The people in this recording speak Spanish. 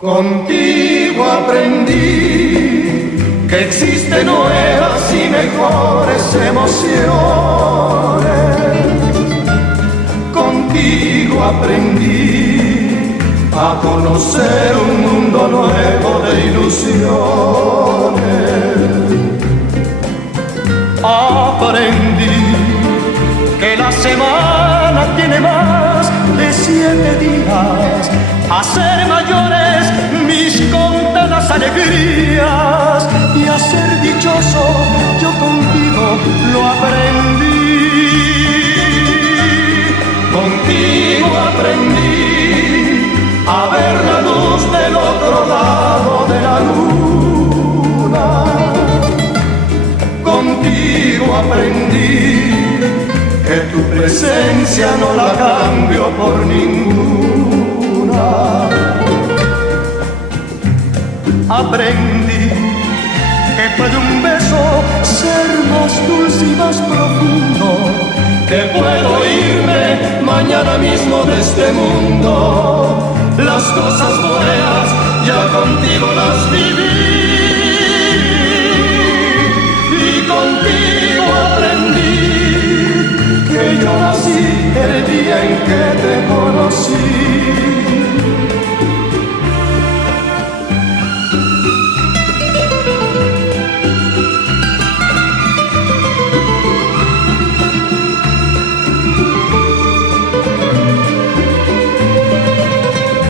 Contigo aprendí que existen nuevas y mejores emociones. Contigo aprendí a conocer un mundo nuevo de ilusiones. Aprendí que la semana tiene más de 7 días, a ser mayores mis contadas alegrías, y a ser dichoso yo contigo lo aprendí. Contigo aprendí a ver la luz del otro lado de la luna. Contigo aprendí que tu presencia no la cambio por ninguna. Aprendí que puede un beso ser más dulce y más profundo, que puedo irme mañana mismo de este mundo. Las cosas buenas ya contigo las viví.